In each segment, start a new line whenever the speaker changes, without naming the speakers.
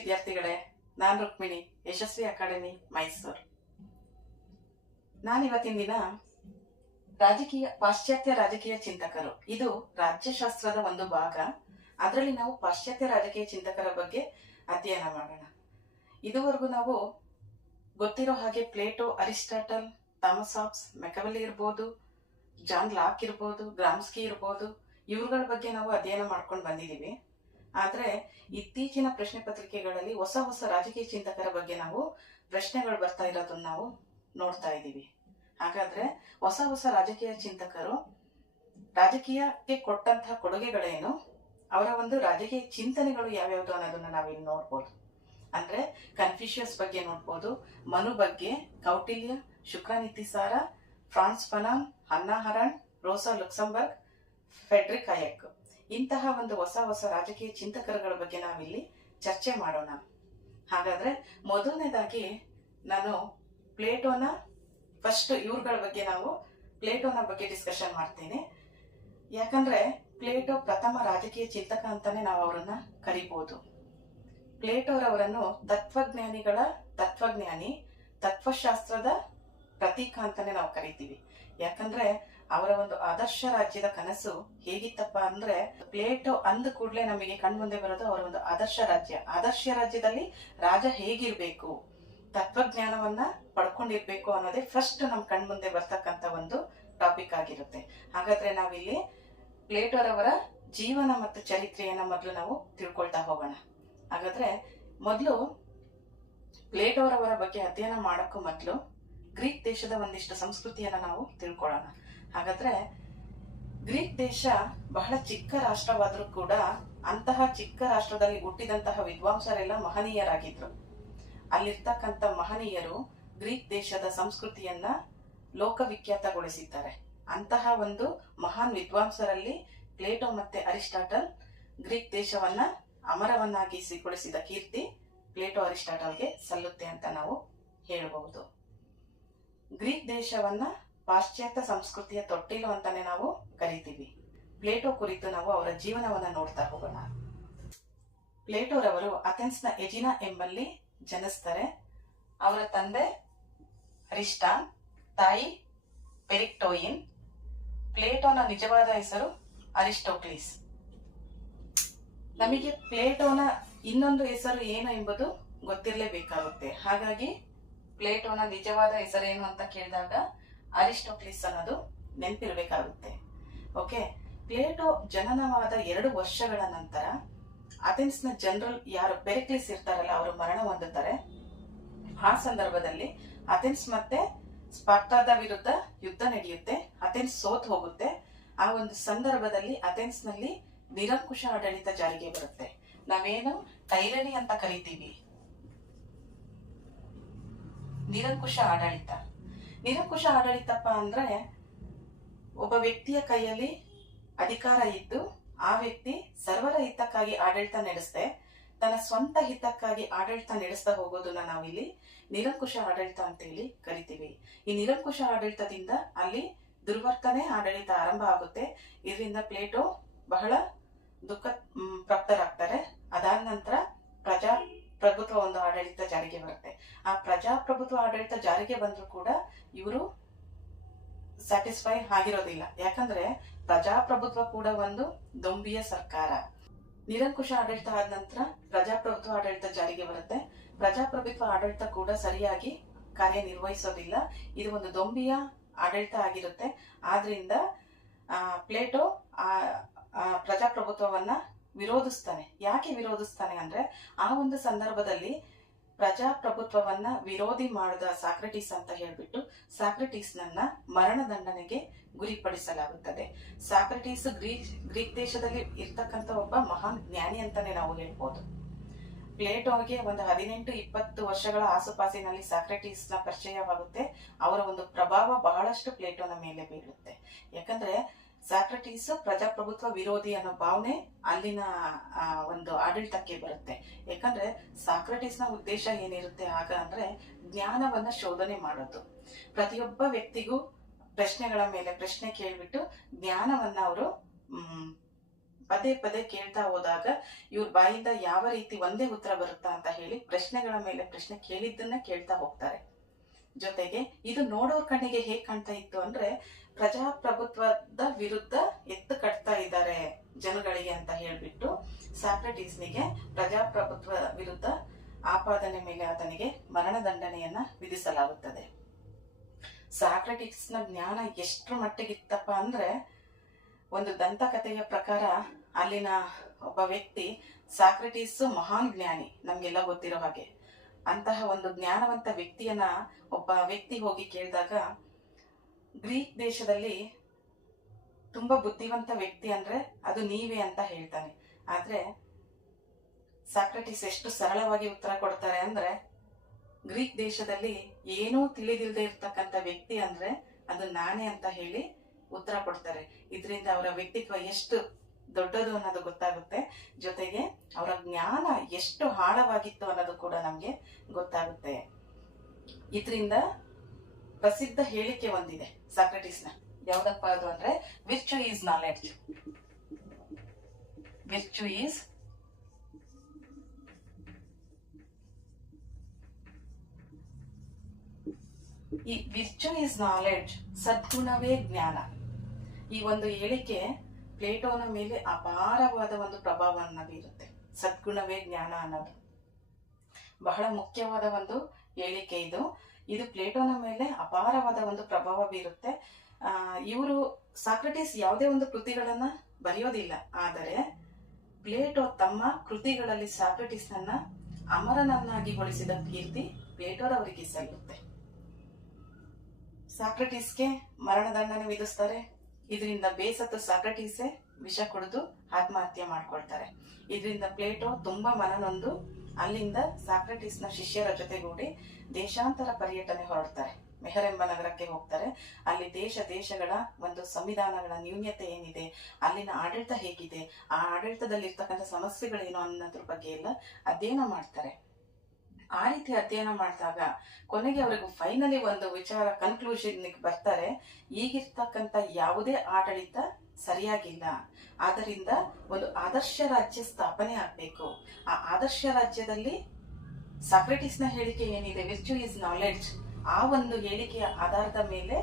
ವಿದ್ಯಾರ್ಥಿಗಳೇ, ನಾನು ರುಕ್ಮಿಣಿ, ಯಶಸ್ವಿ ಅಕಾಡೆಮಿ, ಮೈಸೂರು. ನಾನಿವತ್ತಿನ ದಿನ ರಾಜಕೀಯ, ಪಾಶ್ಚಾತ್ಯ ರಾಜಕೀಯ ಚಿಂತಕರು. ಇದು ರಾಜ್ಯಶಾಸ್ತ್ರದ ಒಂದು ಭಾಗ. ಅದರಲ್ಲಿ ನಾವು ಪಾಶ್ಚಾತ್ಯ ರಾಜಕೀಯ ಚಿಂತಕರ ಬಗ್ಗೆ ಅಧ್ಯಯನ ಮಾಡೋಣ. ಇದುವರೆಗೂ ನಾವು ಗೊತ್ತಿರೋ ಹಾಗೆ ಪ್ಲೇಟೋ, ಅರಿಸ್ಟಾಟಲ್ ಥಾಮಸಾಪ್ಸ್ ಮೆಕವಲಿ ಇರ್ಬೋದು, ಜಾನ್ ಲಾಕ್ ಇರ್ಬೋದು, ಗ್ರಾಮ್ಸ್ಕಿ ಇರ್ಬೋದು, ಇವ್ರುಗಳ ಬಗ್ಗೆ ನಾವು ಅಧ್ಯಯನ ಮಾಡ್ಕೊಂಡು ಬಂದಿದ್ದೀವಿ. ಆದ್ರೆ ಇತ್ತೀಚಿನ ಪ್ರಶ್ನೆ ಪತ್ರಿಕೆಗಳಲ್ಲಿ ಹೊಸ ಹೊಸ ರಾಜಕೀಯ ಚಿಂತಕರ ಬಗ್ಗೆ ನಾವು ಪ್ರಶ್ನೆಗಳು ಬರ್ತಾ ಇರೋದನ್ನ ನಾವು ನೋಡ್ತಾ ಇದ್ದೀವಿ. ಹಾಗಾದ್ರೆ ಹೊಸ ಹೊಸ ರಾಜಕೀಯ ಚಿಂತಕರು ರಾಜಕೀಯಕ್ಕೆ ಕೊಟ್ಟಂತಹ ಕೊಡುಗೆಗಳೇನು? ಅವರ ಒಂದು ರಾಜಕೀಯ ಚಿಂತನೆಗಳು ಯಾವ್ಯಾವ್ದು ಅನ್ನೋದನ್ನ ನಾವಿಲ್ಲಿ ನೋಡ್ಬೋದು. ಅಂದ್ರೆ ಕನ್ಫ್ಯೂಷಿಯಸ್ ಬಗ್ಗೆ ನೋಡ್ಬೋದು, ಮನು ಬಗ್ಗೆ, Kautilya Shukranitisara Frantz Fanon Hannah Arendt, Rosa Luxemburg, Friedrich Hayek ಇಂತಹ ಒಂದು ಹೊಸ ಹೊಸ ರಾಜಕೀಯ ಚಿಂತಕರುಗಳ ಬಗ್ಗೆ ನಾವಿಲ್ಲಿ ಚರ್ಚೆ ಮಾಡೋಣ. ಹಾಗಾದ್ರೆ ಮೊದಲನೇದಾಗಿ ನಾನು ಪ್ಲೇಟೋನ ಫಸ್ಟ್ ಇವ್ರಗಳ ಬಗ್ಗೆ ನಾವು ಪ್ಲೇಟೋನ ಬಗ್ಗೆ ಡಿಸ್ಕಷನ್ ಮಾಡ್ತೇನೆ. ಯಾಕಂದ್ರೆ ಪ್ಲೇಟೋ ಪ್ರಥಮ ರಾಜಕೀಯ ಚಿಂತಕ ಅಂತಾನೆ ನಾವು ಅವರನ್ನ ಕರಿಬಹುದು ಪ್ಲೇಟೋರವರನ್ನು ತತ್ವಜ್ಞಾನಿಗಳ ತತ್ವಜ್ಞಾನಿ, ತತ್ವಶಾಸ್ತ್ರದ ಪ್ರತೀಕ ಅಂತಾನೆ ನಾವು ಕರಿತೀವಿ. ಯಾಕಂದ್ರೆ ಅವರ ಒಂದು ಆದರ್ಶ ರಾಜ್ಯದ ಕನಸು ಹೇಗಿತ್ತಪ್ಪ ಅಂದ್ರೆ ಪ್ಲೇಟೋ ಅಂದ ಕೂಡಲೇ ನಮಗೆ ಕಣ್ಮುಂದೆ ಬರೋದು ಅವರ ಒಂದು ಆದರ್ಶ ರಾಜ್ಯ. ಆದರ್ಶ ರಾಜ್ಯದಲ್ಲಿ ರಾಜ ಹೇಗಿರ್ಬೇಕು? ತತ್ವಜ್ಞಾನವನ್ನ ಪಡ್ಕೊಂಡಿರ್ಬೇಕು ಅನ್ನೋದೇ ಫಸ್ಟ್ ನಮ್ ಕಣ್ಮುಂದೆ ಬರ್ತಕ್ಕಂತ ಒಂದು ಟಾಪಿಕ್ ಆಗಿರುತ್ತೆ. ಹಾಗಾದ್ರೆ ನಾವಿಲ್ಲಿ ಪ್ಲೇಟೋರವರ ಜೀವನ ಮತ್ತು ಚರಿತ್ರೆಯನ್ನ ಮೊದಲು ನಾವು ತಿಳ್ಕೊಳ್ತಾ ಹೋಗೋಣ. ಹಾಗಾದ್ರೆ ಮೊದಲು ಪ್ಲೇಟೋರವರ ಬಗ್ಗೆ ಅಧ್ಯಯನ ಮಾಡೋಕ್ಕೂ ಮೊದಲು ಗ್ರೀಕ್ ದೇಶದ ಒಂದಿಷ್ಟು ಸಂಸ್ಕೃತಿಯನ್ನ ನಾವು ತಿಳ್ಕೊಳ್ಳೋಣ. ಹಾಗಾದ್ರೆ ಗ್ರೀಕ್ ದೇಶ ಬಹಳ ಚಿಕ್ಕ ರಾಷ್ಟ್ರವಾದ್ರೂ ಕೂಡ ಅಂತಹ ಚಿಕ್ಕ ರಾಷ್ಟ್ರದಲ್ಲಿ ಹುಟ್ಟಿದಂತಹ ವಿದ್ವಾಂಸರೆಲ್ಲ ಮಹನೀಯರಾಗಿದ್ರು. ಅಲ್ಲಿರ್ತಕ್ಕಂಥ ಮಹನೀಯರು ಗ್ರೀಕ್ ದೇಶದ ಸಂಸ್ಕೃತಿಯನ್ನ ಲೋಕವಿಖ್ಯಾತಗೊಳಿಸಿದ್ದಾರೆ. ಅಂತಹ ಒಂದು ಮಹಾನ್ ವಿದ್ವಾಂಸರಲ್ಲಿ ಪ್ಲೇಟೋ ಮತ್ತೆ ಅರಿಸ್ಟಾಟಲ್ ಗ್ರೀಕ್ ದೇಶವನ್ನ ಅಮರವನ್ನಾಗಿಸಿಗೊಳಿಸಿದ ಕೀರ್ತಿ ಪ್ಲೇಟೋ ಅರಿಸ್ಟಾಟಲ್ಗೆ ಸಲ್ಲುತ್ತೆ ಅಂತ ನಾವು ಹೇಳಬಹುದು. ಗ್ರೀಕ್ ದೇಶವನ್ನ ಪಾಶ್ಚಾತ್ಯ ಸಂಸ್ಕೃತಿಯ ತೊಟ್ಟಿಲು ಅಂತಾನೆ ನಾವು ಕರಿತೀವಿ. ಪ್ಲೇಟೋ ಕುರಿತು ನಾವು ಅವರ ಜೀವನವನ್ನ ನೋಡ್ತಾ ಹೋಗೋಣ. ಪ್ಲೇಟೋರವರು ಅಥೆನ್ಸ್ನ ಎಜಿನಾ ಎಂಬಲ್ಲಿ ಜನಿಸ್ತಾರೆ. ಅವರ ತಂದೆ ಅರಿಸ್ಟಾನ್ ತಾಯಿ ಪೆರಿಕ್ಟೋಯಿನ್. ಪ್ಲೇಟೋನ ನಿಜವಾದ ಹೆಸರು ಅರಿಸ್ಟೋಕ್ಲೀಸ್. ನಮಗೆ ಪ್ಲೇಟೋನ ಇನ್ನೊಂದು ಹೆಸರು ಏನು ಎಂಬುದು ಗೊತ್ತಿರಲೇಬೇಕಾಗುತ್ತೆ. ಹಾಗಾಗಿ ಪ್ಲೇಟೋನ ನಿಜವಾದ ಹೆಸರೇನು ಅಂತ ಕೇಳಿದಾಗ ಅರಿಸ್ಟೋಕ್ಲಿಸ್ ಅನ್ನೋದು ನೆನಪಿರ್ಬೇಕಾಗುತ್ತೆ. ಓಕೆ ಪ್ಲೇಟೋ ಜನನವಾದ ಎರಡು ವರ್ಷಗಳ ನಂತರ ಅಥೆನ್ಸ್ನ ಜನರಲ್ ಯಾರು ಪೆರಿಕ್ಲಿಸ್ ಇರ್ತಾರಲ್ಲ, ಅವರು ಮರಣ ಹೊಂದುತ್ತಾರೆ. ಆ ಸಂದರ್ಭದಲ್ಲಿ ಅಥೆನ್ಸ್ ಮತ್ತೆ ಸ್ಪಾರ್ಟಾದ ವಿರುದ್ಧ ಯುದ್ಧ ನಡೆಯುತ್ತೆ. ಅಥೆನ್ಸ್ ಸೋತ್ ಹೋಗುತ್ತೆ. ಆ ಒಂದು ಸಂದರ್ಭದಲ್ಲಿ ಅಥೆನ್ಸ್ನಲ್ಲಿ ನಿರಂಕುಶ ಆಡಳಿತ ಜಾರಿಗೆ ಬರುತ್ತೆ. ನಾವೇನು? ಟೈರನಿ ಅಂತ ಕರಿತೀವಿ. ನಿರಂಕುಶ ಆಡಳಿತ. ನಿರಂಕುಶ ಆಡಳಿತಪ್ಪ ಅಂದ್ರೆ ಒಬ್ಬ ವ್ಯಕ್ತಿಯ ಕೈಯಲ್ಲಿ ಅಧಿಕಾರ ಇದ್ದು ಆ ವ್ಯಕ್ತಿ ಸರ್ವರ ಹಿತಕ್ಕಾಗಿ ಆಡಳಿತ ನಡೆಸದೆ. ತನ್ನ ಸ್ವಂತ ಹಿತಕ್ಕಾಗಿ ಆಡಳಿತ ನಡೆಸ್ತಾ ಹೋಗೋದನ್ನ ನಾವಿಲ್ಲಿ ನಿರಂಕುಶ ಆಡಳಿತ ಅಂತ ಹೇಳಿ ಕರಿತೀವಿ. ಈ ನಿರಂಕುಶ ಆಡಳಿತದಿಂದ ಅಲ್ಲಿ ದುರ್ವರ್ತನೆ ಆಡಳಿತ ಆರಂಭ ಆಗುತ್ತೆ. ಇದರಿಂದ ಪ್ಲೇಟೋ ಬಹಳ ದುಃಖ ಪ್ರಾಪ್ತರಾಗ್ತಾರೆ. ಅದಾದ ನಂತರ ಪ್ರಜಾ ಪ್ರಭುತ್ವ ಒಂದು ಆಡಳಿತ ಜಾರಿಗೆ ಬರುತ್ತೆ. ಆ ಪ್ರಜಾಪ್ರಭುತ್ವ ಆಡಳಿತ ಜಾರಿಗೆ ಬಂದರೂ ಕೂಡ ಇವರು ಸ್ಯಾಟಿಸ್ಫೈ ಆಗಿರೋದಿಲ್ಲ. ಯಾಕಂದ್ರೆ ಪ್ರಜಾಪ್ರಭುತ್ವ ಕೂಡ ಒಂದು ದೊಂಬಿಯ ಸರ್ಕಾರ. ನಿರಂಕುಶ ಆಡಳಿತ ಆದ ನಂತರ ಪ್ರಜಾಪ್ರಭುತ್ವ ಆಡಳಿತ ಜಾರಿಗೆ ಬರುತ್ತೆ. ಪ್ರಜಾಪ್ರಭುತ್ವ ಆಡಳಿತ ಕೂಡ ಸರಿಯಾಗಿ ಕಾರ್ಯನಿರ್ವಹಿಸೋದಿಲ್ಲ. ಇದು ಒಂದು ದೊಂಬಿಯ ಆಡಳಿತ ಆಗಿರುತ್ತೆ. ಆದ್ರಿಂದ ಪ್ಲೇಟೋ ಆ ಪ್ರಜಾಪ್ರಭುತ್ವವನ್ನ ವಿರೋಧಿಸ್ತಾನೆ. ಯಾಕೆ ವಿರೋಧಿಸ್ತಾನೆ ಅಂದ್ರೆ ಆ ಒಂದು ಸಂದರ್ಭದಲ್ಲಿ ಪ್ರಜಾಪ್ರಭುತ್ವವನ್ನ ವಿರೋಧಿ ಮಾಡಿದ ಸಾಕ್ರೆಟಿಸ್ ಅಂತ ಹೇಳ್ಬಿಟ್ಟು ಸಾಕ್ರೆಟಿಸ್ ನನ್ನ ಮರಣದಂಡನೆಗೆ ಗುರಿಪಡಿಸಲಾಗುತ್ತದೆ. ಸಾಕ್ರೆಟಿಸ್ ಗ್ರೀಕ್ ಗ್ರೀಕ್ ದೇಶದಲ್ಲಿ ಇರ್ತಕ್ಕಂಥ ಒಬ್ಬ ಮಹಾನ್ ಜ್ಞಾನಿ ಅಂತಾನೆ ನಾವು ಹೇಳ್ಬೋದು. ಪ್ಲೇಟೋಗೆ ಒಂದು ಹದಿನೆಂಟು ಇಪ್ಪತ್ತು ವರ್ಷಗಳ ಆಸುಪಾಸಿನಲ್ಲಿ ಸಾಕ್ರೆಟಿಸ್ನ ಪರಿಚಯವಾಗುತ್ತೆ. ಅವರ ಒಂದು ಪ್ರಭಾವ ಬಹಳಷ್ಟು ಪ್ಲೇಟೋನ ಮೇಲೆ ಬೀಳುತ್ತೆ. ಯಾಕಂದ್ರೆ ಸಾಕ್ರಟೀಸ್ ಪ್ರಜಾಪ್ರಭುತ್ವ ವಿರೋಧಿ ಅನ್ನೋ ಭಾವನೆ ಅಲ್ಲಿನ ಒಂದು ಆಡಳಿತಕ್ಕೆ ಬರುತ್ತೆ. ಯಾಕಂದ್ರೆ ಸಾಕ್ರಟೀಸ್ನ ಉದ್ದೇಶ ಏನಿರುತ್ತೆ ಆಗ ಅಂದ್ರೆ ಜ್ಞಾನವನ್ನ ಶೋಧನೆ ಮಾಡೋದು. ಪ್ರತಿಯೊಬ್ಬ ವ್ಯಕ್ತಿಗೂ ಪ್ರಶ್ನೆಗಳ ಮೇಲೆ ಪ್ರಶ್ನೆ ಕೇಳ್ಬಿಟ್ಟು ಜ್ಞಾನವನ್ನ ಅವರು ಪದೇ ಪದೇ ಕೇಳ್ತಾ ಹೋದಾಗ ಇವ್ರ ಬಾಯಿಂದ ಯಾವ ರೀತಿ ಒಂದೇ ಉತ್ತರ ಬರುತ್ತಾ ಅಂತ ಹೇಳಿ ಪ್ರಶ್ನೆಗಳ ಮೇಲೆ ಪ್ರಶ್ನೆ ಕೇಳಿದ್ದನ್ನ ಕೇಳ್ತಾ ಹೋಗ್ತಾರೆ. ಜೊತೆಗೆ ಇದು ನೋಡೋರ್ ಕಣ್ಣಿಗೆ ಹೇಗ್ ಕಾಣ್ತಾ ಇತ್ತು ಅಂದ್ರೆ ಪ್ರಜಾಪ್ರಭುತ್ವದ ವಿರುದ್ಧ ಎತ್ತು ಕಟ್ತಾ ಇದ್ದಾರೆ ಜನಗಳಿಗೆ ಅಂತ ಹೇಳ್ಬಿಟ್ಟು ಸಾಕ್ರೆಟೀಸ್ನಿಗೆ ಪ್ರಜಾಪ್ರಭುತ್ವ ವಿರುದ್ಧ ಆಪಾದನೆ ಮೇಲೆ ಆತನಿಗೆ ಮರಣದಂಡನೆಯನ್ನ ವಿಧಿಸಲಾಗುತ್ತದೆ. ಸಾಕ್ರೆಟಿಕ್ಸ್ನ ಜ್ಞಾನ ಎಷ್ಟರ ಮಟ್ಟಿಗಿತ್ತಪ್ಪ ಅಂದ್ರೆ ಒಂದು ದಂತಕಥೆಯ ಪ್ರಕಾರ ಅಲ್ಲಿನ ಒಬ್ಬ ವ್ಯಕ್ತಿ ಸಾಕ್ರೆಟಿಸ್ ಮಹಾನ್ ಜ್ಞಾನಿ, ನಮ್ಗೆಲ್ಲ ಗೊತ್ತಿರೋ ಹಾಗೆ. ಅಂತಹ ಒಂದು ಜ್ಞಾನವಂತ ವ್ಯಕ್ತಿಯನ್ನ ಒಬ್ಬ ವ್ಯಕ್ತಿ ಹೋಗಿ ಕೇಳಿದಾಗ ಗ್ರೀಕ್ ದೇಶದಲ್ಲಿ ತುಂಬಾ ಬುದ್ಧಿವಂತ ವ್ಯಕ್ತಿ ಅಂದ್ರೆ ಅದು ನೀವೇ ಅಂತ ಹೇಳ್ತಾನೆ. ಆದ್ರೆ ಸಾಕ್ರೆಟಿಸ್ ಎಷ್ಟು ಸರಳವಾಗಿ ಉತ್ತರ ಕೊಡ್ತಾರೆ ಅಂದ್ರೆ ಗ್ರೀಕ್ ದೇಶದಲ್ಲಿ ಏನೂ ತಿಳಿದಿಲ್ಲದೆ ಇರ್ತಕ್ಕಂಥ ವ್ಯಕ್ತಿ ಅಂದ್ರೆ ಅದು ನಾನೇ ಅಂತ ಹೇಳಿ ಉತ್ತರ ಕೊಡ್ತಾರೆ. ಇದರಿಂದ ಅವರ ವ್ಯಕ್ತಿತ್ವ ಎಷ್ಟು ದೊಡ್ಡದು ಅನ್ನೋದು ಗೊತ್ತಾಗುತ್ತೆ. ಜೊತೆಗೆ ಅವರ ಜ್ಞಾನ ಎಷ್ಟು ಆಳವಾಗಿತ್ತು ಅನ್ನೋದು ಕೂಡ ನಮ್ಗೆ ಗೊತ್ತಾಗುತ್ತೆ. ಇದರಿಂದ ಪ್ರಸಿದ್ಧ ಹೇಳಿಕೆ ಒಂದಿದೆ ಸಾಕ್ರೆಟಿಸ್ನ. ಯಾವ್ದಪ್ಪ ಅದು ಅಂದ್ರೆ virtue is knowledge virtue is ಈ ವಿರ್ಚು ಈಸ್ ನಾಲೆಡ್ಜ್ ಸದ್ಗುಣವೇ ಜ್ಞಾನ. ಈ ಒಂದು ಹೇಳಿಕೆ ಪ್ಲೇಟೋನ ಮೇಲೆ ಅಪಾರವಾದ ಒಂದು ಪ್ರಭಾವವನ್ನು ಬೀರುತ್ತೆ. ಸದ್ಗುಣವೇ ಜ್ಞಾನ ಅನ್ನೋದು. ಬಹಳ ಮುಖ್ಯವಾದ ಒಂದು ಹೇಳಿಕೆ ಇದು. ಇದು ಪ್ಲೇಟೋನ ಮೇಲೆ ಅಪಾರವಾದ ಒಂದು ಪ್ರಭಾವ ಬೀರುತ್ತೆ. ಇವರು ಸಾಕ್ರೆಟಿಸ್ ಯಾವುದೇ ಒಂದು ಕೃತಿಗಳನ್ನ ಬರೆಯೋದಿಲ್ಲ. ಆದರೆ ಪ್ಲೇಟೋ ತಮ್ಮ ಕೃತಿಗಳಲ್ಲಿ ಸಾಕ್ರೆಟಿಸ್ನನ್ನ ಅಮರನನ್ನಾಗಿಗೊಳಿಸಿದ ಕೀರ್ತಿ ಪ್ಲೇಟೋರವರಿಗೆ ಸಲ್ಲುತ್ತೆ. ಸಾಕ್ರೆಟಿಸ್ಗೆ ಮರಣದಂಡನೆ ವಿಧಿಸ್ತಾರೆ. ಇದರಿಂದ ಬೇಸತ್ತು ಸಾಕ್ರೆಟಿಸೇ ವಿಷ ಕುಡಿದು ಆತ್ಮಹತ್ಯೆ ಮಾಡ್ಕೊಳ್ತಾರೆ. ಇದರಿಂದ ಪ್ಲೇಟೋ ತುಂಬಾ ಮನನೊಂದು ಅಲ್ಲಿಂದ ಸಾಕ್ರೆಟಿಸ್ನ ಶಿಷ್ಯರ ಜೊತೆಗೂಡಿ ದೇಶಾಂತರ ಪರ್ಯಟನೆ ಹೊರಡ್ತಾರೆ. ಮೆಹರ್ ಎಂಬ ನಗರಕ್ಕೆ ಹೋಗ್ತಾರೆ. ಅಲ್ಲಿ ದೇಶ ದೇಶಗಳ ಒಂದು ಸಂವಿಧಾನಗಳ ನ್ಯೂನ್ಯತೆ ಏನಿದೆ, ಅಲ್ಲಿನ ಆಡಳಿತ ಹೇಗಿದೆ, ಆ ಆಡಳಿತದಲ್ಲಿ ಇರ್ತಕ್ಕಂಥ ಸಮಸ್ಯೆಗಳೇನು ಅನ್ನೋದ್ರ ಬಗ್ಗೆ ಎಲ್ಲ ಅಧ್ಯಯನ ಮಾಡ್ತಾರೆ. ಆ ರೀತಿ ಅಧ್ಯಯನ ಮಾಡಿದಾಗ ಕೊನೆಗೆ ಅವರಿಗೆ ಫೈನಲಿ ಒಂದು ವಿಚಾರ ಕನ್ಕ್ಲೂಷನ್ ಬರ್ತಾರೆ. ಈಗಿರ್ತಕ್ಕಂಥ ಯಾವುದೇ ಆಡಳಿತ ಸರಿಯಾಗಿಲ್ಲ. ಆದ್ದರಿಂದ ಒಂದು ಆದರ್ಶ ರಾಜ್ಯ ಸ್ಥಾಪನೆ ಆಗಬೇಕು. ಆ ಆದರ್ಶ ರಾಜ್ಯದಲ್ಲಿ ಸಾಕ್ರೆಟಿಸ್ನ ಹೇಳಿಕೆ ಏನಿದೆ? Virtue is knowledge. ಆ ಒಂದು ಹೇಳಿಕೆಯ ಆಧಾರದ ಮೇಲೆ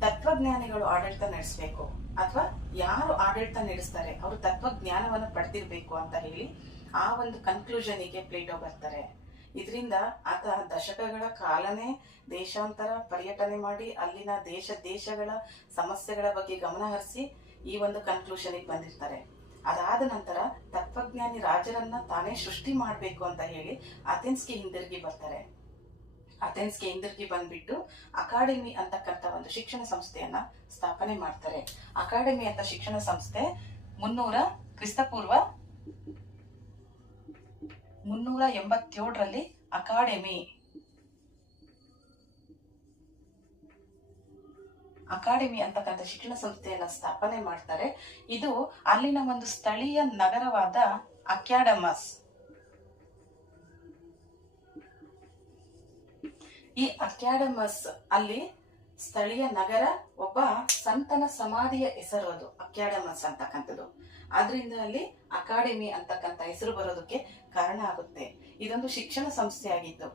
ತತ್ವಜ್ಞಾನಿಗಳು ಆಡಳಿತ ನಡೆಸಬೇಕು. ಅಥವಾ ಯಾರು ಆಡಳಿತ ನಡೆಸ್ತಾರೆ? ಅವರು ತತ್ವಜ್ಞಾನವನ್ನು ಪಡೆದಿರಬೇಕು ಅಂತ ಹೇಳಿ ಆ ಒಂದು ಕನ್ಕ್ಲೂಷನಿಗೆ ಪ್ಲೇಟೋ ಬರ್ತಾರೆ. ಇದರಿಂದ ಆತ ದಶಕಗಳ ಕಾಲನೇ ದೇಶಾಂತರ ಪರ್ಯಟನೆ ಮಾಡಿ ಅಲ್ಲಿನ ದೇಶ ದೇಶಗಳ ಸಮಸ್ಯೆಗಳ ಬಗ್ಗೆ ಗಮನ ಹರಿಸಿ ಈ ಒಂದು ಕನ್ಕ್ಲೂಷನ್ಗೆ ಬಂದಿರ್ತಾರೆ. ಅದಾದ ನಂತರ ತತ್ವಜ್ಞಾನಿ ರಾಜರನ್ನ ತಾನೇ ಸೃಷ್ಟಿ ಮಾಡಬೇಕು ಅಂತ ಹೇಳಿ ಅಥೆನ್ಸ್ಗೆ ಹಿಂದಿರುಗಿ ಬರ್ತಾರೆ. ಅಥೆನ್ಸ್ಗೆ ಹಿಂದಿರುಗಿ ಬಂದ್ಬಿಟ್ಟು ಅಕಾಡೆಮಿ ಅಂತಕ್ಕಂಥ ಒಂದು ಶಿಕ್ಷಣ ಸಂಸ್ಥೆಯನ್ನ ಸ್ಥಾಪನೆ ಮಾಡ್ತಾರೆ. ಅಕಾಡೆಮಿ ಅಂತ ಶಿಕ್ಷಣ ಸಂಸ್ಥೆ ಮುನ್ನೂರ ಕ್ರಿಸ್ತಪೂರ್ವ ಮುನ್ನೂರ ಎಂಬತ್ತೇಳರಲ್ಲಿ ಅಕಾಡೆಮಿ ಅಕಾಡೆಮಿ ಅಂತಕ್ಕಂಥ ಶಿಕ್ಷಣ ಸಂಸ್ಥೆಯನ್ನ ಸ್ಥಾಪನೆ ಮಾಡ್ತಾರೆ. ಇದು ಅಲ್ಲಿನ ಒಂದು ಸ್ಥಳೀಯ ನಗರವಾದ ಅಕ್ಯಾಡಮಸ್. ಈ ಅಕ್ಯಾಡಮಸ್ ಅಲ್ಲಿ ಸ್ಥಳೀಯ ನಗರ, ಒಬ್ಬ ಸಂತನ ಸಮಾಧಿಯ ಹೆಸರು ಅದು, ಅಕ್ಯಾಡಮಸ್ ಅಂತಕ್ಕಂಥದ್ದು. ಆದ್ರಿಂದ ಅಲ್ಲಿ ಅಕಾಡೆಮಿ ಅಂತಕ್ಕಂಥ ಹೆಸರು ಬರೋದಕ್ಕೆ ಕಾರಣ ಆಗುತ್ತೆ. ಇದೊಂದು ಶಿಕ್ಷಣ ಸಂಸ್ಥೆ ಆಗಿತ್ತು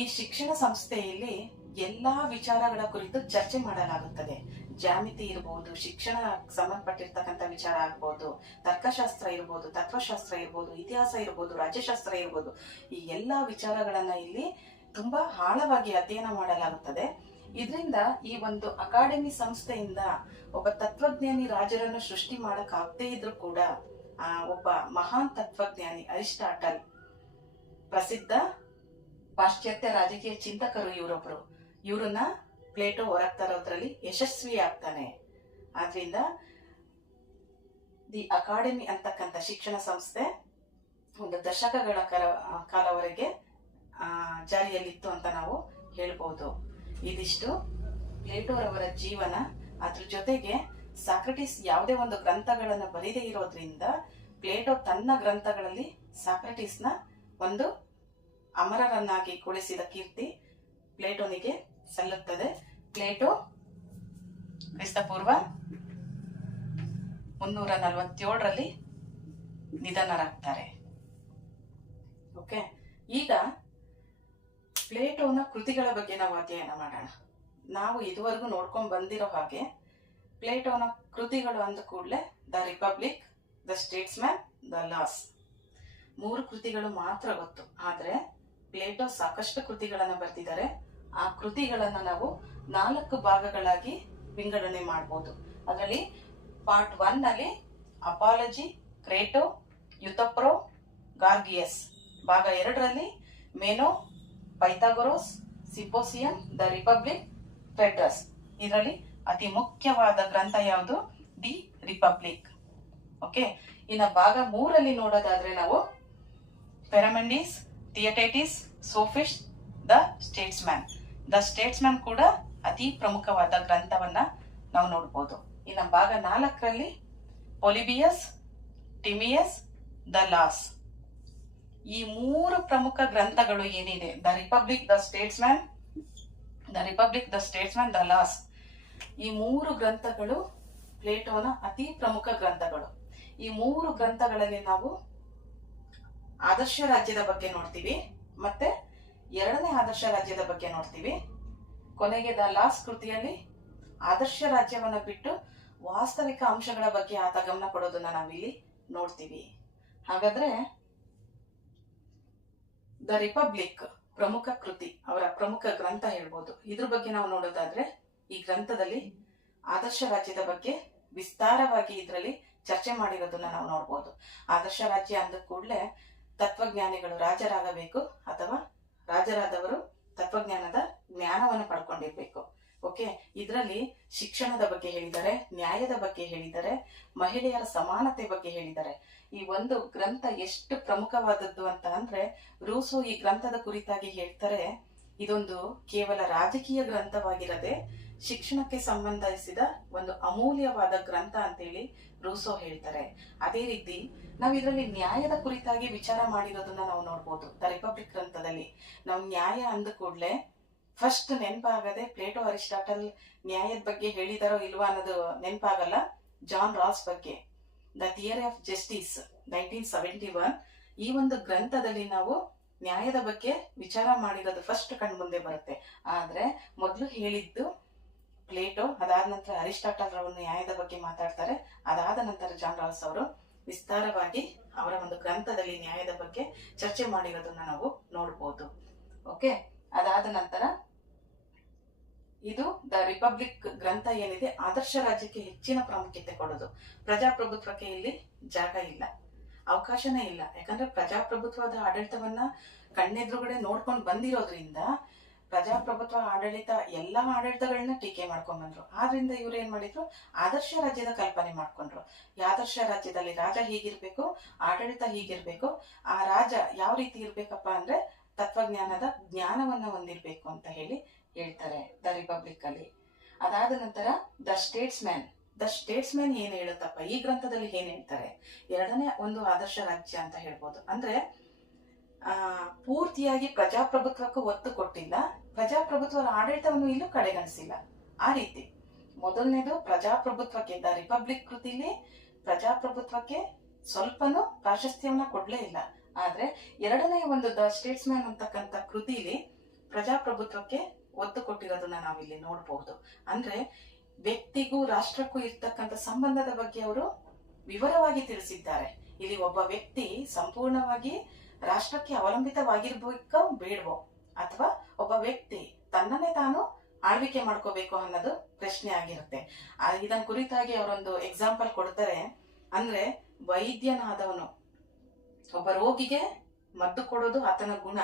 ಈ ಶಿಕ್ಷಣ ಸಂಸ್ಥೆಯಲ್ಲಿ ಎಲ್ಲಾ ವಿಚಾರಗಳ ಕುರಿತು ಚರ್ಚೆ ಮಾಡಲಾಗುತ್ತದೆ. ಜ್ಯಾಮಿತಿ ಇರಬಹುದು ಶಿಕ್ಷಣ ಸಂಬಂಧಪಟ್ಟಿರ್ತಕ್ಕಂಥ ವಿಚಾರ ಆಗ್ಬೋದು, ತರ್ಕಶಾಸ್ತ್ರ ಇರ್ಬೋದು, ತತ್ವಶಾಸ್ತ್ರ ಇರ್ಬೋದು, ಇತಿಹಾಸ ಇರ್ಬೋದು, ರಾಜ್ಯಶಾಸ್ತ್ರ ಇರ್ಬೋದು, ಈ ಎಲ್ಲಾ ವಿಚಾರಗಳನ್ನ ಇಲ್ಲಿ ತುಂಬಾ ಆಳವಾಗಿ ಅಧ್ಯಯನ ಮಾಡಲಾಗುತ್ತದೆ. ಇದರಿಂದ ಈ ಒಂದು ಅಕಾಡೆಮಿ ಸಂಸ್ಥೆಯಿಂದ ಒಬ್ಬ ತತ್ವಜ್ಞಾನಿ ರಾಜರನ್ನು ಸೃಷ್ಟಿ ಮಾಡಕ್ ಆಗದೇ ಇದ್ರು ಕೂಡ, ಆ, ಒಬ್ಬ ಮಹಾನ್ ತತ್ವಜ್ಞಾನಿ ಅರಿಸ್ಟಾಟಲ್ ಪ್ರಸಿದ್ಧ ಪಾಶ್ಚಾತ್ಯ ರಾಜಕೀಯ ಚಿಂತಕರು ಇವರೊಬ್ರು. ಇವ್ರನ್ನ ಪ್ಲೇಟೋ ಹೊರಗ್ ತರೋದ್ರಲ್ಲಿ ಯಶಸ್ವಿ ಆಗ್ತಾನೆ. ಆದ್ರಿಂದ ದಿ ಅಕಾಡೆಮಿ ಅಂತಕ್ಕಂಥ ಶಿಕ್ಷಣ ಸಂಸ್ಥೆ ಒಂದು ದಶಕಗಳ ಕಾಲ ಕಾಲವರೆಗೆ ಜಾರಿಯಲ್ಲಿತ್ತು ಅಂತ ನಾವು ಹೇಳ್ಬೋದು. ಇದಿಷ್ಟು ಪ್ಲೇಟೋರವರ ಜೀವನ. ಅದ್ರ ಜೊತೆಗೆ ಸಾಕ್ರಟಿಸ್ ಯಾವುದೇ ಒಂದು ಗ್ರಂಥಗಳನ್ನು ಬರೀದೇ ಇರೋದ್ರಿಂದ ಪ್ಲೇಟೋ ತನ್ನ ಗ್ರಂಥಗಳಲ್ಲಿ ಸಾಕ್ರಟಿಸ್ನ ಒಂದು ಅಮರರನ್ನಾಗಿ ಕುಳಿಸಿದ ಕೀರ್ತಿ ಪ್ಲೇಟೋನಿಗೆ ಸಲ್ಲುತ್ತದೆ. ಪ್ಲೇಟೋ ಕ್ರಿಸ್ತಪೂರ್ವ ಮುನ್ನೂರ ನಲವತ್ತೇಳರಲ್ಲಿ ನಿಧನರಾಗ್ತಾರೆ. ಓಕೆ? ಈಗ ಪ್ಲೇಟೋನ ಕೃತಿಗಳ ಬಗ್ಗೆ ನಾವು ಅಧ್ಯಯನ ಮಾಡೋಣ. ನಾವು ಇದುವರೆಗೂ ನೋಡ್ಕೊಂಡು ಬಂದಿರೋ ಹಾಗೆ ಪ್ಲೇಟೋನ ಕೃತಿಗಳು ಅಂದ ಕೂಡಲೇ the Republic, the Statesman the Laws. ಮೂರು ಕೃತಿಗಳು ಮಾತ್ರ ಗೊತ್ತು. ಆದರೆ ಪ್ಲೇಟೋ ಸಾಕಷ್ಟು ಕೃತಿಗಳನ್ನು ಬರೆದಿದ್ದಾರೆ. ಆ ಕೃತಿಗಳನ್ನ ನಾವು ನಾಲ್ಕು ಭಾಗಗಳಾಗಿ ವಿಂಗಡಣೆ ಮಾಡಬಹುದು ಅದರಲ್ಲಿ ಪಾರ್ಟ್ ಒನ್ನಲ್ಲಿ ಅಪಾಲಜಿ, ಕ್ರೇಟೋ, ಯುತಪ್ರೋ, ಗಾರ್ಗಿಯಸ್. ಭಾಗ ಎರಡರಲ್ಲಿ ಮೆನೋ, ಪೈಥಾಗೊರೋಸ್, ಸಿಪೋಸಿಯನ್, ದ ರಿಪಬ್ಲಿಕ್, ಫೆಡ್ರಸ್. ಇದರಲ್ಲಿ ಅತಿ ಮುಖ್ಯವಾದ ಗ್ರಂಥ ಯಾವುದು? The Republic. ಓಕೆ? ಇನ್ನು ಭಾಗ ಮೂರಲ್ಲಿ ನೋಡೋದಾದ್ರೆ ನಾವು Parmenides, Theaetetus Sophist the Statesman. The Statesman ಕೂಡ ಅತಿ ಪ್ರಮುಖವಾದ ಗ್ರಂಥವನ್ನ ನಾವು ನೋಡ್ಬೋದು. ಇನ್ನು ಭಾಗ ನಾಲ್ಕರಲ್ಲಿ ಪೊಲಿಬಿಯಸ್, ಟಿಮಿಯಸ್, ದ ಲಾಸ್. ಈ ಮೂರು ಪ್ರಮುಖ ಗ್ರಂಥಗಳು ಏನಿದೆ? The Republic, the Statesman, the Republic, the Statesman, the Laws. ಈ ಮೂರು ಗ್ರಂಥಗಳು ಪ್ಲೇಟೋನ ಅತಿ ಪ್ರಮುಖ ಗ್ರಂಥಗಳು. ಈ ಮೂರು ಗ್ರಂಥಗಳಲ್ಲಿ ನಾವು ಆದರ್ಶ ರಾಜ್ಯದ ಬಗ್ಗೆ ನೋಡ್ತೀವಿ. ಮತ್ತೆ ಎರಡನೇ ಆದರ್ಶ ರಾಜ್ಯದ ಬಗ್ಗೆ ನೋಡ್ತೀವಿ. ಕೊನೆಗೆ ದ ಲಾಸ್ ಕೃತಿಯಲ್ಲಿ ಆದರ್ಶ ರಾಜ್ಯವನ್ನು ಬಿಟ್ಟು ವಾಸ್ತವಿಕ ಅಂಶಗಳ ಬಗ್ಗೆ ಆತ ಗಮನ ಕೊಡೋದನ್ನ ನಾವಿಲ್ಲಿ ನೋಡ್ತೀವಿ. ಹಾಗಾದ್ರೆ ದ ರಿಪಬ್ಲಿಕ್ ಪ್ರಮುಖ ಕೃತಿ, ಅವರ ಪ್ರಮುಖ ಗ್ರಂಥ ಹೇಳ್ಬೋದು. ಇದ್ರ ಬಗ್ಗೆ ನಾವು ನೋಡೋದಾದ್ರೆ ಈ ಗ್ರಂಥದಲ್ಲಿ ಆದರ್ಶ ರಾಜ್ಯದ ಬಗ್ಗೆ ವಿಸ್ತಾರವಾಗಿ ಇದರಲ್ಲಿ ಚರ್ಚೆ ಮಾಡಿರೋದನ್ನ ನಾವು ನೋಡ್ಬೋದು. ಆದರ್ಶ ರಾಜ್ಯ ಅಂದ ಕೂಡಲೇ ತತ್ವಜ್ಞಾನಿಗಳು ರಾಜರಾಗಬೇಕು ಅಥವಾ ರಾಜರಾದವರು ತತ್ವಜ್ಞಾನದ ಜ್ಞಾನವನ್ನು ಪಡ್ಕೊಂಡಿರ್ಬೇಕು. ಓಕೆ ಇದರಲ್ಲಿ ಶಿಕ್ಷಣದ ಬಗ್ಗೆ ಹೇಳಿದ್ದಾರೆ, ನ್ಯಾಯದ ಬಗ್ಗೆ ಹೇಳಿದ್ದಾರೆ, ಮಹಿಳೆಯರ ಸಮಾನತೆ ಬಗ್ಗೆ ಹೇಳಿದ್ದಾರೆ. ಈ ಒಂದು ಗ್ರಂಥ ಎಷ್ಟು ಪ್ರಮುಖವಾದದ್ದು ಅಂತ ಅಂದ್ರೆ ರೂಸು ಈ ಗ್ರಂಥದ ಕುರಿತಾಗಿ ಹೇಳ್ತಾರೆ ಇದೊಂದು ಕೇವಲ ರಾಜಕೀಯ ಗ್ರಂಥವಾಗಿರದೆ ಶಿಕ್ಷಣಕ್ಕೆ ಸಂಬಂಧಿಸಿದ ಒಂದು ಅಮೂಲ್ಯವಾದ ಗ್ರಂಥ ಅಂತೇಳಿ ರೂಸೋ ಹೇಳ್ತಾರೆ. ಅದೇ ರೀತಿ ನಾವು ಇದರಲ್ಲಿ ನ್ಯಾಯದ ಕುರಿತಾಗಿ ವಿಚಾರ ಮಾಡಿರೋದನ್ನ ನಾವು ನೋಡ್ಬೋದು. ದ ರಿಪಬ್ಲಿಕ್ ಗ್ರಂಥದಲ್ಲಿ ನಾವು ನ್ಯಾಯ ಅಂದ ಕೂಡಲೇ ಫಸ್ಟ್ ನೆನಪಾಗದೆ ಪ್ಲೇಟೋ ಅರಿಸ್ಟಾಟಲ್ ನ್ಯಾಯದ ಬಗ್ಗೆ ಹೇಳಿದಾರೋ ಇಲ್ವಾ ಅನ್ನೋದು ನೆನಪಾಗಲ್ಲ. ಜಾನ್ ರಾಸ್ ಬಗ್ಗೆ. The theory of justice nineteen seventy one ಈ ಒಂದು ಗ್ರಂಥದಲ್ಲಿ ನಾವು ನ್ಯಾಯದ ಬಗ್ಗೆ ವಿಚಾರ ಮಾಡಿರೋದು ಫಸ್ಟ್ ಕಣ್ ಮುಂದೆ ಬರುತ್ತೆ. ಆದ್ರೆ ಮೊದಲು ಹೇಳಿದ್ದು ಪ್ಲೇಟೋ, ಅದಾದ ನಂತರ ಅರಿಸ್ಟಾಟಲ್ ರವರು ನ್ಯಾಯದ ಬಗ್ಗೆ ಮಾತಾಡ್ತಾರೆ. ಅದಾದ ನಂತರ ಜಾನ್ ರಾಲ್ಸ್ ಅವರು ವಿಸ್ತಾರವಾಗಿ ಅವರ ಒಂದು ಗ್ರಂಥದಲ್ಲಿ ನ್ಯಾಯದ ಬಗ್ಗೆ ಚರ್ಚೆ ಮಾಡಿರೋದನ್ನ ನಾವು ನೋಡ್ಬೋದು. ಓಕೆ? ಅದಾದ ನಂತರ ಇದು ದ ರಿಪಬ್ಲಿಕ್ ಗ್ರಂಥ ಏನಿದೆ, ಆದರ್ಶ ರಾಜ್ಯಕ್ಕೆ ಹೆಚ್ಚಿನ ಪ್ರಾಮುಖ್ಯತೆ ಕೊಡೋದು. ಪ್ರಜಾಪ್ರಭುತ್ವಕ್ಕೆ ಇಲ್ಲಿ ಜಾಗ ಇಲ್ಲ. ಅವಕಾಶನೇ ಇಲ್ಲ. ಯಾಕಂದ್ರೆ ಪ್ರಜಾಪ್ರಭುತ್ವದ ಆಡಳಿತವನ್ನ ಕಣ್ಣೆದುರುಗಡೆ ನೋಡ್ಕೊಂಡು ಬಂದಿರೋದ್ರಿಂದ ಪ್ರಜಾಪ್ರಭುತ್ವ, ಆಡಳಿತ ಎಲ್ಲಾ ಆಡಳಿತಗಳನ್ನ ಟೀಕೆ ಮಾಡ್ಕೊಂಡ್ ಬಂದ್ರು. ಆದ್ರಿಂದ ಇವ್ರು ಏನ್ ಮಾಡಿದ್ರು? ಆದರ್ಶ ರಾಜ್ಯದ ಕಲ್ಪನೆ ಮಾಡ್ಕೊಂಡ್ರು. ಆದರ್ಶ ರಾಜ್ಯದಲ್ಲಿ ರಾಜ ಹೀಗಿರ್ಬೇಕು, ಆಡಳಿತ ಹೀಗಿರ್ಬೇಕು, ಆ ರಾಜ ಯಾವ ರೀತಿ ಇರ್ಬೇಕಪ್ಪ ಅಂದ್ರೆ ತತ್ವಜ್ಞಾನದ ಜ್ಞಾನವನ್ನ ಹೊಂದಿರ್ಬೇಕು ಅಂತ ಹೇಳಿ ಹೇಳ್ತಾರೆ ದ ರಿಪಬ್ಲಿಕ್ ಅಲ್ಲಿ. ಅದಾದ ನಂತರ the States man the States man ಏನ್ ಹೇಳುತ್ತಪ್ಪ? ಈ ಗ್ರಂಥದಲ್ಲಿ ಏನ್ ಹೇಳ್ತಾರೆ? ಎರಡನೇ ಒಂದು ಆದರ್ಶ ರಾಜ್ಯ ಅಂತ ಹೇಳ್ಬೋದು. ಅಂದ್ರೆ, ಆ, ಪೂರ್ತಿಯಾಗಿ ಪ್ರಜಾಪ್ರಭುತ್ವಕ್ಕೂ ಒತ್ತು ಕೊಟ್ಟಿಲ್ಲ. ಪ್ರಜಾಪ್ರಭುತ್ವದ ಆಡಳಿತವನ್ನು ಇಲ್ಲೂ ಕಡೆಗಣಿಸಿಲ್ಲ. ಆ ರೀತಿ. ಮೊದಲನೇದು ಪ್ರಜಾಪ್ರಭುತ್ವಕ್ಕೆ ರಿಪಬ್ಲಿಕ್ ಕೃತಿಲಿ ಪ್ರಜಾಪ್ರಭುತ್ವಕ್ಕೆ ಸ್ವಲ್ಪನೂ ಪ್ರಾಶಸ್ತ್ಯವನ್ನ ಕೊಡ್ಲೇ ಇಲ್ಲ. ಆದ್ರೆ, ಎರಡನೇ ಒಂದು ದ ಸ್ಟೇಟ್ಸ್ ಮ್ಯಾನ್ ಅಂತಕ್ಕಂಥ ಕೃತಿಲಿ ಪ್ರಜಾಪ್ರಭುತ್ವಕ್ಕೆ ಒತ್ತು ಕೊಟ್ಟಿರೋದನ್ನ ನಾವಿಲ್ಲಿ ನೋಡಬಹುದು ಅಂದ್ರೆ ವ್ಯಕ್ತಿಗೂ, ರಾಷ್ಟ್ರಕ್ಕೂ ಇರ್ತಕ್ಕಂಥ ಸಂಬಂಧದ ಬಗ್ಗೆ ಅವರು ವಿವರವಾಗಿ ತಿಳಿಸಿದ್ದಾರೆ. ಇಲ್ಲಿ ಒಬ್ಬ ವ್ಯಕ್ತಿ ಸಂಪೂರ್ಣವಾಗಿ ರಾಷ್ಟ್ರಕ್ಕೆ ಅವಲಂಬಿತವಾಗಿರ್ಬೇಕೋ ಬೇಡವೋ ಅಥವಾ ಒಬ್ಬ ವ್ಯಕ್ತಿ ತನ್ನನ್ನೇ ತಾನು ಆಳ್ವಿಕೆ ಮಾಡ್ಕೋಬೇಕು ಅನ್ನೋದು ಪ್ರಶ್ನೆ ಆಗಿರುತ್ತೆ. ಇದನ್ನ ಇದನ್ ಕುರಿತಾಗಿ ಅವರೊಂದು ಎಕ್ಸಾಂಪಲ್ ಕೊಡ್ತಾರೆ. ಅಂದ್ರೆ ವೈದ್ಯನಾದವನು. ಒಬ್ಬ ರೋಗಿಗೆ ಮದ್ದು ಕೊಡೋದು ಆತನ ಗುಣ.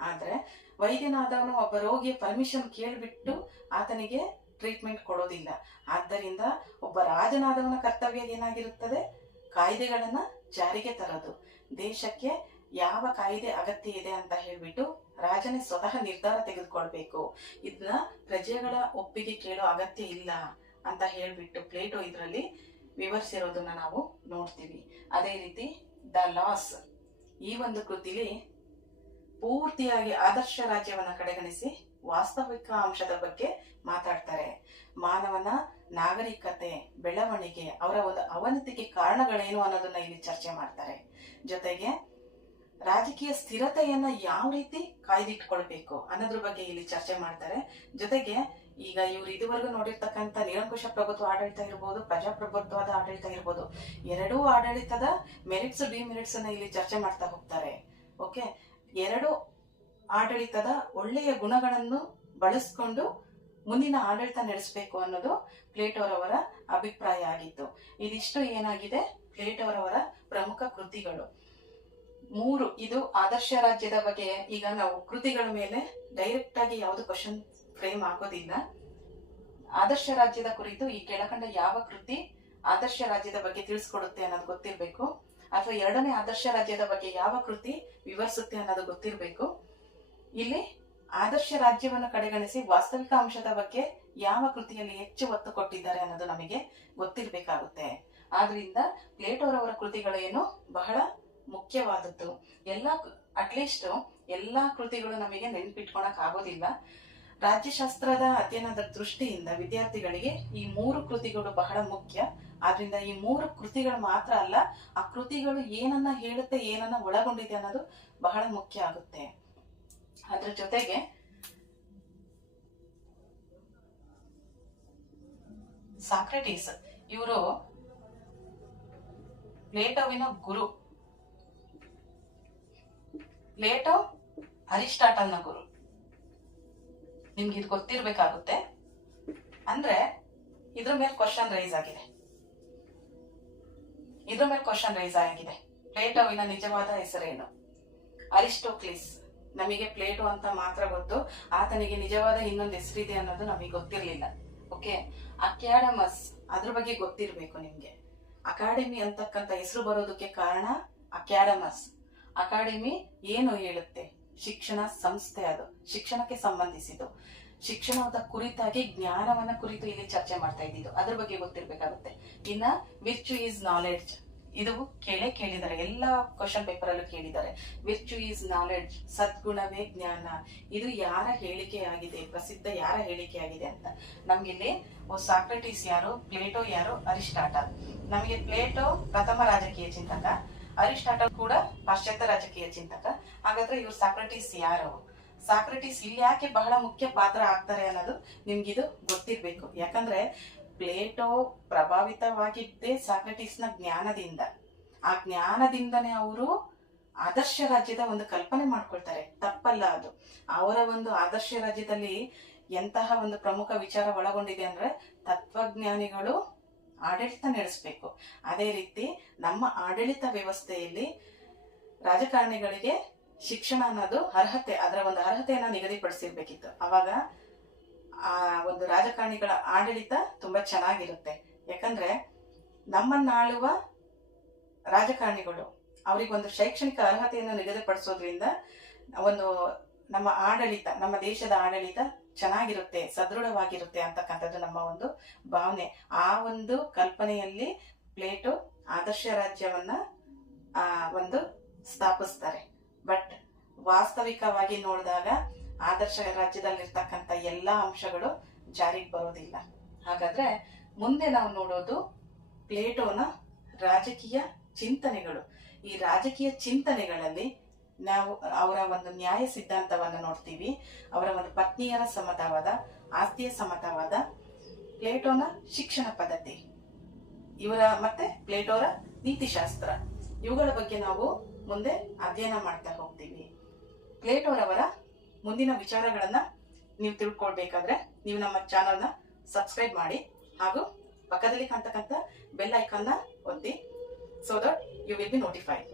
ಆದ್ರೆ ವೈದ್ಯನಾದವನು ಒಬ್ಬ ರೋಗಿಯ ಪರ್ಮಿಷನ್ ಕೇಳಿಬಿಟ್ಟು ಆತನಿಗೆ ಟ್ರೀಟ್ಮೆಂಟ್ ಕೊಡೋದಿಲ್ಲ. ಆದ್ದರಿಂದ ಒಬ್ಬ ರಾಜನಾದವನ ಕರ್ತವ್ಯ ಏನಾಗಿರುತ್ತದೆ? ಕಾಯ್ದೆಗಳನ್ನ ಜಾರಿಗೆ ತರೋದು. ದೇಶಕ್ಕೆ ಯಾವ ಕಾಯ್ದೆ ಅಗತ್ಯ ಇದೆ ಅಂತ ಹೇಳ್ಬಿಟ್ಟು ರಾಜನೇ ಸ್ವತಃ ನಿರ್ಧಾರ ತೆಗೆದುಕೊಳ್ಬೇಕು. ಇದನ್ನ ಪ್ರಜೆಗಳ ಒಪ್ಪಿಗೆ ಕೇಳೋ ಅಗತ್ಯ ಇಲ್ಲ ಅಂತ ಹೇಳ್ಬಿಟ್ಟು ಪ್ಲೇಟೋ ಇದರಲ್ಲಿ ವಿವರಿಸಿರೋದನ್ನ ನಾವು ನೋಡ್ತೀವಿ. ಅದೇ ರೀತಿ ದ ಲಾಸ್. ಈ ಒಂದು ಕೃತಿಲಿ ಪೂರ್ತಿಯಾಗಿ ಆದರ್ಶ ರಾಜ್ಯವನ್ನ ಕಡೆಗಣಿಸಿ ವಾಸ್ತವಿಕ ಅಂಶದ ಬಗ್ಗೆ ಮಾತಾಡ್ತಾರೆ. ಮಾನವನ ನಾಗರಿಕತೆ, ಬೆಳವಣಿಗೆ, ಅವರ ಒಂದು ಅವನತಿಗೆ ಕಾರಣಗಳೇನು ಅನ್ನೋದನ್ನ ಇಲ್ಲಿ ಚರ್ಚೆ ಮಾಡ್ತಾರೆ. ಜೊತೆಗೆ ರಾಜಕೀಯ ಸ್ಥಿರತೆಯನ್ನ ಯಾವ ರೀತಿ ಕಾಯ್ದಿಟ್ಕೊಳ್ಬೇಕು ಅನ್ನೋದ್ರ ಬಗ್ಗೆ ಇಲ್ಲಿ ಚರ್ಚೆ ಮಾಡ್ತಾರೆ. ಜೊತೆಗೆ ಈಗ ಇವ್ರು ಇದುವರೆಗೂ ನೋಡಿರ್ತಕ್ಕಂಥ ನಿರಂಕುಶ ಪ್ರಭುತ್ವ ಆಡಳಿತ ಇರ್ಬೋದು, ಪ್ರಜಾಪ್ರಭುತ್ವದ ಆಡಳಿತ ಇರ್ಬೋದು, ಎರಡೂ ಆಡಳಿತದ ಮೆರಿಟ್ಸ್ ಡಿಮೆರಿಟ್ಸ್ ಅನ್ನ ಇಲ್ಲಿ ಚರ್ಚೆ ಮಾಡ್ತಾ ಹೋಗ್ತಾರೆ. ಓಕೆ ಎರಡು ಆಡಳಿತದ ಒಳ್ಳೆಯ ಗುಣಗಳನ್ನು ಬಳಸ್ಕೊಂಡು ಮುಂದಿನ ಆಡಳಿತ ನಡೆಸಬೇಕು ಅನ್ನೋದು ಪ್ಲೇಟೋರವರ ಅಭಿಪ್ರಾಯ ಆಗಿತ್ತು. ಇದಿಷ್ಟು ಏನಾಗಿದೆ? ಪ್ಲೇಟೋರವರ ಪ್ರಮುಖ ಕೃತಿಗಳು. ಮೂರು, ಇದು ಆದರ್ಶ ರಾಜ್ಯದ ಬಗ್ಗೆ. ಈಗ ನಾವು ಕೃತಿಗಳ ಮೇಲೆ ಡೈರೆಕ್ಟ್ ಆಗಿ ಯಾವುದು ಕ್ವಶನ್ ಫ್ರೇಮ್ ಹಾಕೋದಿಲ್ಲ. ಆದರ್ಶ ರಾಜ್ಯದ ಕುರಿತು ಈ ಕೆಳಕಂಡ ಯಾವ ಕೃತಿ ಆದರ್ಶ ರಾಜ್ಯದ ಬಗ್ಗೆ ತಿಳಿಸ್ಕೊಡುತ್ತೆ ಅನ್ನೋದು ಗೊತ್ತಿರಬೇಕು. ಅಥವಾ ಎರಡನೇ ಆದರ್ಶ ರಾಜ್ಯದ ಬಗ್ಗೆ ಯಾವ ಕೃತಿ ವಿವರಿಸುತ್ತೆ ಅನ್ನೋದು ಗೊತ್ತಿರಬೇಕು. ಇಲ್ಲಿ ಆದರ್ಶ ರಾಜ್ಯವನ್ನು ಕಡೆಗಣಿಸಿ ವಾಸ್ತವಿಕ ಅಂಶದ ಬಗ್ಗೆ ಯಾವ ಕೃತಿಯಲ್ಲಿ ಹೆಚ್ಚು ಒತ್ತು ಕೊಟ್ಟಿದ್ದಾರೆ ಅನ್ನೋದು ನಮಗೆ ಗೊತ್ತಿರಬೇಕಾಗುತ್ತೆ. ಆದ್ರಿಂದ ಪ್ಲೇಟೋರವರ ಕೃತಿಗಳೇನು ಬಹಳ ಮುಖ್ಯವಾದದ್ದು. ಎಲ್ಲ ಅಟ್ಲೀಸ್ಟ್ ಎಲ್ಲಾ ಕೃತಿಗಳು ನಮಗೆ ನೆನ್ಪಿಟ್ಕೊಳಕ್ ಆಗೋದಿಲ್ಲ. ರಾಜ್ಯಶಾಸ್ತ್ರದ ಅಧ್ಯಯನದ ದೃಷ್ಟಿಯಿಂದ ವಿದ್ಯಾರ್ಥಿಗಳಿಗೆ ಈ ಮೂರು ಕೃತಿಗಳು ಬಹಳ ಮುಖ್ಯ. ಆದ್ರಿಂದ ಈ ಮೂರು ಕೃತಿಗಳು ಮಾತ್ರ ಅಲ್ಲ, ಆ ಕೃತಿಗಳು ಏನನ್ನ ಹೇಳುತ್ತೆ, ಏನನ್ನ ಒಳಗೊಂಡಿದೆ ಅನ್ನೋದು ಬಹಳ ಮುಖ್ಯ ಆಗುತ್ತೆ. ಅದ್ರ ಜೊತೆಗೆ ಸಾಕ್ರೆಟೀಸ್, ಇವರು ಪ್ಲೇಟೋವಿನ ಗುರು. ಪ್ಲೇಟೋ ಅರಿಸ್ಟಾಟಲ್ನ ಗುರು. ನಿಮ್ಗೆ ಇದು ಗೊತ್ತಿರ್ಬೇಕಾಗುತ್ತೆ. ಅಂದ್ರೆ ಇದ್ರ ಮೇಲೆ ಕ್ವಶನ್ ರೈಸ್ ಆಗಿದೆ. ಇದ್ರ ಮೇಲೆ ಕ್ವಶನ್ ರೈಸ್ ಆಗಿದೆ. ಪ್ಲೇಟೋವಿನ ನಿಜವಾದ ಹೆಸರೇನು? ಅರಿಸ್ಟೋಕ್ಲಿಸ್. ನಮಗೆ ಪ್ಲೇಟೋ ಅಂತ ಮಾತ್ರ ಗೊತ್ತು. ಆತನಿಗೆ ನಿಜವಾದ ಇನ್ನೊಂದು ಹೆಸರಿದೆ ಅನ್ನೋದು ನಮಗೆ ಗೊತ್ತಿರಲಿಲ್ಲ. ಓಕೆ ಅಕ್ಯಾಡಮಸ್ ಅದ್ರ ಬಗ್ಗೆ ಗೊತ್ತಿರಬೇಕು ನಿಮಗೆ. ಅಕಾಡೆಮಿ ಅಂತಕ್ಕಂಥ ಹೆಸರು ಬರೋದಕ್ಕೆ ಕಾರಣ ಅಕ್ಯಾಡಮಸ್ ಅಕಾಡೆಮಿ ಏನು ಹೇಳುತ್ತೆ? ಶಿಕ್ಷಣ ಸಂಸ್ಥೆ ಅದು. ಶಿಕ್ಷಣಕ್ಕೆ ಸಂಬಂಧಿಸಿದ್ದು. ಶಿಕ್ಷಣದ ಕುರಿತಾಗಿ ಜ್ಞಾನವನ್ನ ಕುರಿತು ಇಲ್ಲಿ ಚರ್ಚೆ ಮಾಡ್ತಾ ಇದ್ದಿದ್ದು. ಅದ್ರ ಬಗ್ಗೆ ಗೊತ್ತಿರ್ಬೇಕಾಗುತ್ತೆ. ಇನ್ನ ವಿರ್ಚು ಈಸ್ ನಾಲೆಡ್ಜ್ ಇದು ಕೇಳೇ ಕೇಳಿದ್ದಾರೆ. ಎಲ್ಲಾ ಕ್ವಶನ್ ಪೇಪರ್ ಅಲ್ಲೂ ಕೇಳಿದ್ದಾರೆ. ವಿರ್ಚು ಈಸ್ ನಾಲೆಡ್ಜ್ ಸದ್ಗುಣವೇ ಜ್ಞಾನ. ಇದು ಯಾರ ಹೇಳಿಕೆ ಆಗಿದೆ? ಪ್ರಸಿದ್ಧ ಯಾರ ಹೇಳಿಕೆ ಆಗಿದೆ ಅಂತ. ನಮ್ಗಿಲ್ಲಿ ಸಾಕ್ರೆಟಿಸ್ ಯಾರು? ಪ್ಲೇಟೋ ಯಾರು? ಅರಿಸ್ಟಾಟಲ್. ನಮಗೆ ಪ್ಲೇಟೋ ಪ್ರಥಮ ರಾಜಕೀಯ ಚಿಂತಕ, ಅರಿಸ್ಟಾಟಲ್ ಕೂಡ ಪಾಶ್ಚಾತ್ಯ ರಾಜಕೀಯ ಚಿಂತಕ. ಹಾಗಾದ್ರೆ ಇವ್ರು ಸಾಕ್ರೆಟಿಸ್ ಯಾರು? ಸಾಕ್ರೆಟಿಸ್ ಇಲ್ಲಿ ಯಾಕೆ ಬಹಳ ಮುಖ್ಯ ಪಾತ್ರ ಆಗ್ತಾರೆ ಅನ್ನೋದು ನಿಮ್ಗಿದು ಗೊತ್ತಿರ್ಬೇಕು. ಯಾಕಂದ್ರೆ ಪ್ಲೇಟೋ ಪ್ರಭಾವಿತವಾಗಿದ್ದೇ ಸಾಕ್ರೆಟಿಸ್ನ ಜ್ಞಾನದಿಂದ. ಆ ಜ್ಞಾನದಿಂದನೇ ಅವರು ಆದರ್ಶ ರಾಜ್ಯದ ಒಂದು ಕಲ್ಪನೆ ಮಾಡ್ಕೊಳ್ತಾರೆ. ತಪ್ಪಲ್ಲ ಅದು. ಅವರ ಒಂದು ಆದರ್ಶ ರಾಜ್ಯದಲ್ಲಿ ಎಂತಹ ಒಂದು ಪ್ರಮುಖ ವಿಚಾರ ಒಳಗೊಂಡಿದೆ ಅಂದ್ರೆ ತತ್ವಜ್ಞಾನಿಗಳು ಆಡಳಿತ ನಡೆಸಬೇಕು. ಅದೇ ರೀತಿ ನಮ್ಮ ಆಡಳಿತ ವ್ಯವಸ್ಥೆಯಲ್ಲಿ ರಾಜಕಾರಣಿಗಳಿಗೆ ಶಿಕ್ಷಣ ಅನ್ನೋದು ಅರ್ಹತೆ, ಅದರ ಒಂದು ಅರ್ಹತೆಯನ್ನ ನಿಗದಿಪಡಿಸಿರ್ಬೇಕಿತ್ತು. ಅವಾಗ ಆ ಒಂದು ರಾಜಕಾರಣಿಗಳ ಆಡಳಿತ ತುಂಬಾ ಚೆನ್ನಾಗಿರುತ್ತೆ. ಯಾಕಂದ್ರೆ ನಮ್ಮನ್ನಾಳುವ ರಾಜಕಾರಣಿಗಳು, ಅವರಿಗೊಂದು ಶೈಕ್ಷಣಿಕ ಅರ್ಹತೆಯನ್ನು ನಿಗದಿಪಡಿಸೋದ್ರಿಂದ ಒಂದು ನಮ್ಮ ಆಡಳಿತ, ನಮ್ಮ ದೇಶದ ಆಡಳಿತ ಚೆನ್ನಾಗಿರುತ್ತೆ, ಸದೃಢವಾಗಿರುತ್ತೆ ಅಂತಕ್ಕಂಥದ್ದು ನಮ್ಮ ಒಂದು ಭಾವನೆ. ಆ ಒಂದು ಕಲ್ಪನೆಯಲ್ಲಿ ಪ್ಲೇಟು ಆದರ್ಶ ರಾಜ್ಯವನ್ನ ಒಂದು ಸ್ಥಾಪಿಸ್ತಾರೆ. ಬಟ್ ವಾಸ್ತವಿಕವಾಗಿ ನೋಡಿದಾಗ ಆದರ್ಶ ರಾಜ್ಯದಲ್ಲಿರ್ತಕ್ಕಂಥ ಎಲ್ಲಾ ಅಂಶಗಳು ಜಾರಿಗೆ ಬರೋದಿಲ್ಲ. ಹಾಗಾದ್ರೆ ಮುಂದೆ ನಾವು ನೋಡೋದು ಪ್ಲೇಟೋನ ರಾಜಕೀಯ ಚಿಂತನೆಗಳು. ಈ ರಾಜಕೀಯ ಚಿಂತನೆಗಳಲ್ಲಿ ನಾವು ಅವರ ಒಂದು ನ್ಯಾಯ ಸಿದ್ಧಾಂತವನ್ನು ನೋಡ್ತೀವಿ. ಅವರ ಒಂದು ಪತ್ನಿಯರ ಸಮತಾವಾದ, ಆಸ್ತಿಯ ಸಮತಾವಾದ ಪ್ಲೇಟೋನ ಶಿಕ್ಷಣ ಪದ್ಧತಿ. ಇವರ ಮತ್ತೆ ಪ್ಲೇಟೋರ ನೀತಿಶಾಸ್ತ್ರ. ಇವುಗಳ ಬಗ್ಗೆ ನಾವು ಮುಂದೆ ಅಧ್ಯಯನ ಮಾಡ್ತಾ ಹೋಗ್ತೀವಿ. ಪ್ಲೇಟೋರವರ ಮುಂದಿನ ವಿಚಾರಗಳನ್ನ ನೀವು ತಿಳ್ಕೊಳ್ಬೇಕಾದ್ರೆ ನೀವು ನಮ್ಮ ಚಾನಲ್ನ ಸಬ್ಸ್ಕ್ರೈಬ್ ಮಾಡಿ ಹಾಗೂ ಪಕ್ಕದಲ್ಲಿ ಕಾಣ್ತಕ್ಕಂಥ ಬೆಲ್ ಐಕಾನ್ನ ಒತ್ತಿ so that you will be notified